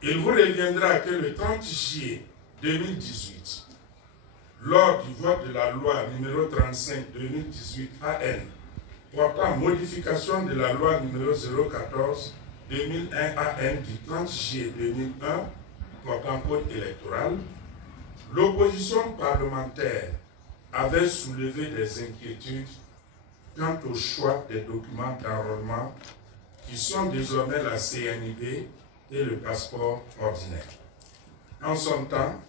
Il vous reviendra que le 30 juillet 2018, lors du vote de la loi numéro 35-2018 AN, portant modification de la loi numéro 014-2001 AN du 30 juillet 2001, portant code électoral, l'opposition parlementaire avait soulevé des inquiétudes quant au choix des documents d'enrôlement qui sont désormais la CNIB et le passeport ordinaire. En son temps,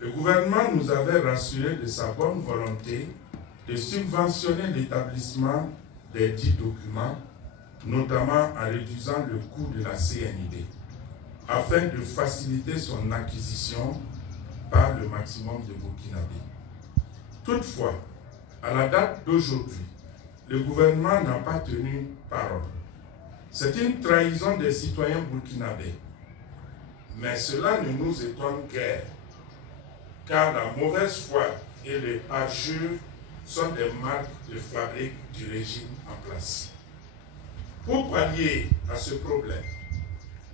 le gouvernement nous avait rassuré de sa bonne volonté de subventionner l'établissement des dits documents, notamment en réduisant le coût de la CNIB, afin de faciliter son acquisition par le maximum de Burkinabés. Toutefois, à la date d'aujourd'hui, le gouvernement n'a pas tenu parole. C'est une trahison des citoyens burkinabés. Mais cela ne nous étonne guère, car la mauvaise foi et les parjures sont des marques de fabrique du régime en place. Pour pallier à ce problème,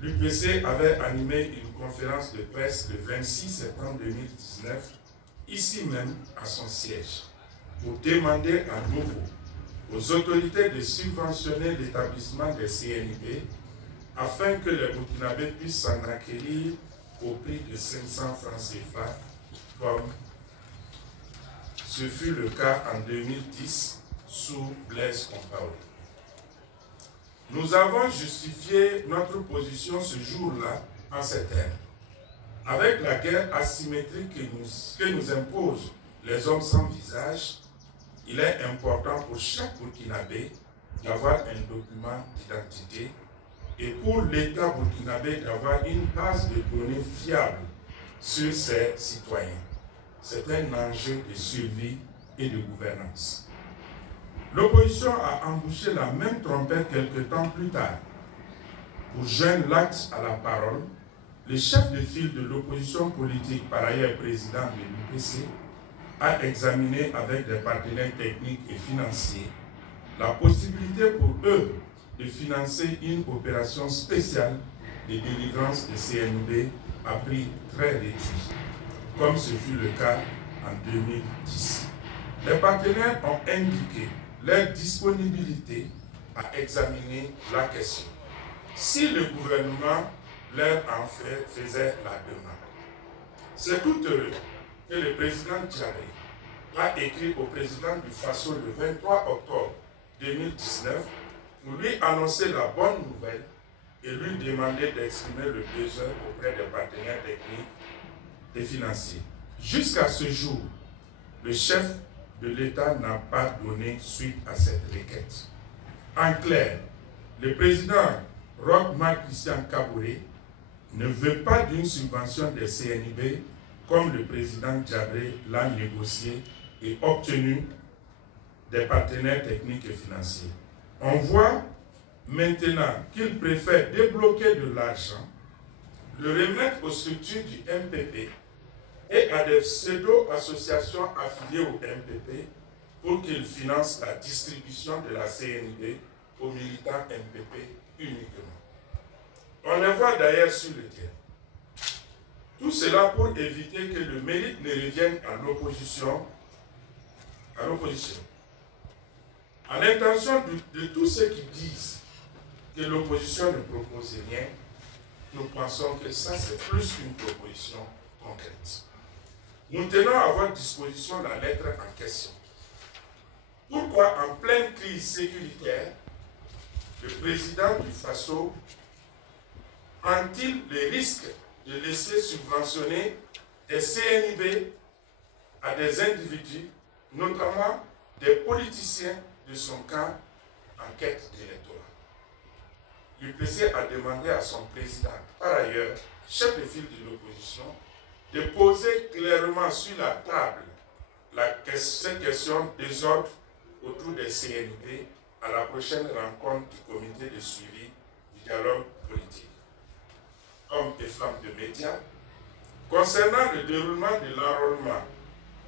l'UPC avait animé une conférence de presse le 26 septembre 2019, ici même à son siège, pour demander à nouveau aux autorités de subventionner l'établissement des CNIB afin que les Burkinabés puissent s'en acquérir au prix de 500 francs CFA, comme ce fut le cas en 2010 sous Blaise Compaoré. Nous avons justifié notre position ce jour-là en ces termes. Avec la guerre asymétrique que nous imposent les hommes sans visage, il est important pour chaque Burkinabé d'avoir un document d'identité et pour l'État burkinabé d'avoir une base de données fiable sur ses citoyens. C'est un enjeu de survie et de gouvernance. L'opposition a embouché la même trompette quelque temps plus tard. Pour joindre l'acte à la parole, le chef de file de l'opposition politique, par ailleurs président de l'UPC, a examiné avec des partenaires techniques et financiers la possibilité pour eux de financer une opération spéciale de délivrance de CNIB à prix très réduit, comme ce fut le cas en 2010. Les partenaires ont indiqué leur disponibilité à examiner la question, si le gouvernement leur en faisait la demande. C'est tout heureux que le président Djabé a écrit au président du Faso le 23 octobre 2019 pour lui annoncer la bonne nouvelle et lui demander d'exprimer le besoin auprès des partenaires techniques et financiers. Jusqu'à ce jour, le chef de l'État n'a pas donné suite à cette requête. En clair, le président Roch Marc Christian Kaboré ne veut pas d'une subvention des CNIB comme le président Djabé l'a négocié et obtenu des partenaires techniques et financiers. On voit maintenant qu'il préfère débloquer de l'argent, le remettre aux structures du MPP et à des pseudo-associations affiliées au MPP pour qu'ils financent la distribution de la CNIB aux militants MPP uniquement. On les voit d'ailleurs sur le terrain. Tout cela pour éviter que le mérite ne revienne à l'opposition. À l'intention de tous ceux qui disent que l'opposition ne propose rien, nous pensons que ça c'est plus qu'une proposition concrète. Nous tenons à votre disposition la lettre en question. Pourquoi en pleine crise sécuritaire, le président du Faso prend-il le risque de laisser subventionner des CNIB à des individus, notamment des politiciens de son camp en quête d'électorat? L'UPC a demandé à son président, par ailleurs, chef de file de l'opposition, de poser clairement sur la table cette question des ordres autour des CNIB à la prochaine rencontre du comité de suivi du dialogue politique. Hommes et femmes de médias, concernant le déroulement de l'enrôlement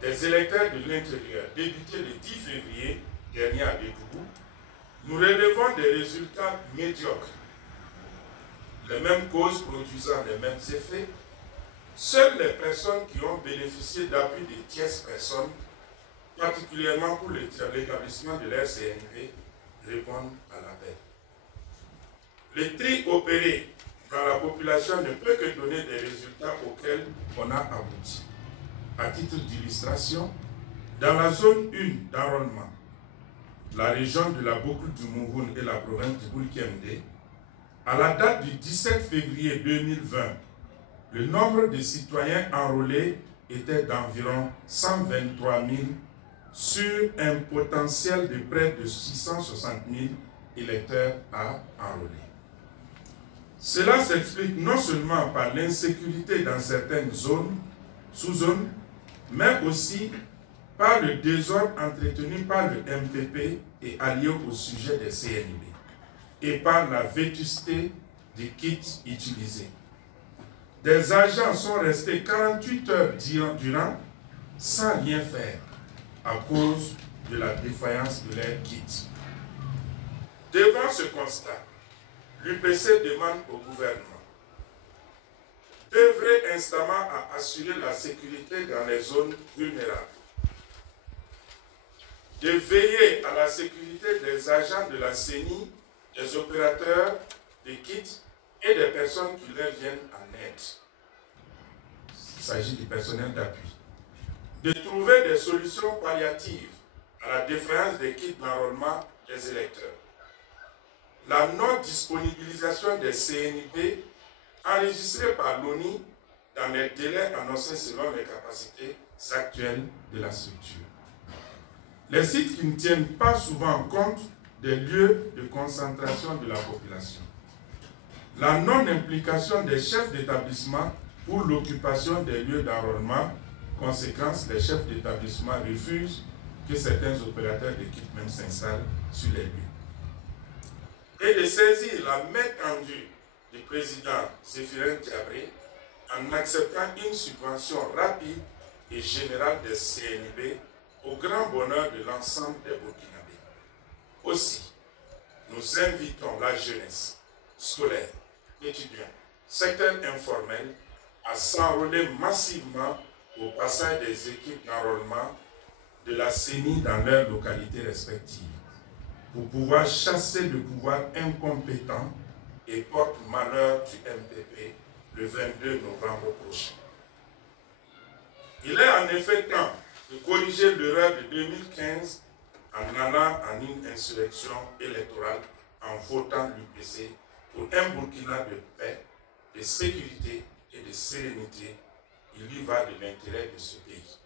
des électeurs de l'intérieur débuté le 10 février dernier à Dédougou, nous relevons des résultats médiocres. les mêmes causes produisant les mêmes effets, seules les personnes qui ont bénéficié d'appui de tierces personnes, particulièrement pour l'établissement de leur CNP, répondent à l'appel. Le tri opéré dans la population ne peut que donner des résultats auxquels on a abouti. À titre d'illustration, dans la zone 1 d'enrôlement, la région de la boucle du Mouhoun et la province du Boulkemde, à la date du 17 février 2020, le nombre de citoyens enrôlés était d'environ 123 000 sur un potentiel de près de 660 000 électeurs à enrôler. Cela s'explique non seulement par l'insécurité dans certaines zones, sous-zones, mais aussi par le désordre entretenu par le MPP et allié au sujet des CNIB, et par la vétusté des kits utilisés. Des agents sont restés 48 heures durant sans rien faire à cause de la défaillance de leurs kits. Devant ce constat, l'UPC demande au gouvernement d'œuvrer instamment à assurer la sécurité dans les zones vulnérables, de veiller à la sécurité des agents de la CENI, des opérateurs, des kits et des personnes qui leur viennent en aide. Il s'agit du personnel d'appui. De trouver des solutions palliatives à la défaillance des kits d'enrôlement des électeurs. La non-disponibilisation des CNIB enregistrée par l'ONU dans les délais annoncés selon les capacités actuelles de la structure. Les sites qui ne tiennent pas souvent compte des lieux de concentration de la population. La non-implication des chefs d'établissement pour l'occupation des lieux d'enrôlement. Conséquence, les chefs d'établissement refusent que certains opérateurs d'équipement s'installent sur les lieux. Et de saisir la main tendue du président Zéphirin Diabré en acceptant une subvention rapide et générale des CNIB au grand bonheur de l'ensemble des Burkinabés. Aussi, nous invitons la jeunesse, scolaire, étudiants, secteur informel à s'enrôler massivement au passage des équipes d'enrôlement de la CENI dans leurs localités respectives pour pouvoir chasser le pouvoir incompétent et porte-malheur du MPP le 22 novembre prochain. Il est en effet temps de corriger l'erreur de 2015 en allant en une insurrection électorale en votant l'UPC pour un Burkina de paix, de sécurité et de sérénité. Il y va de l'intérêt de ce pays.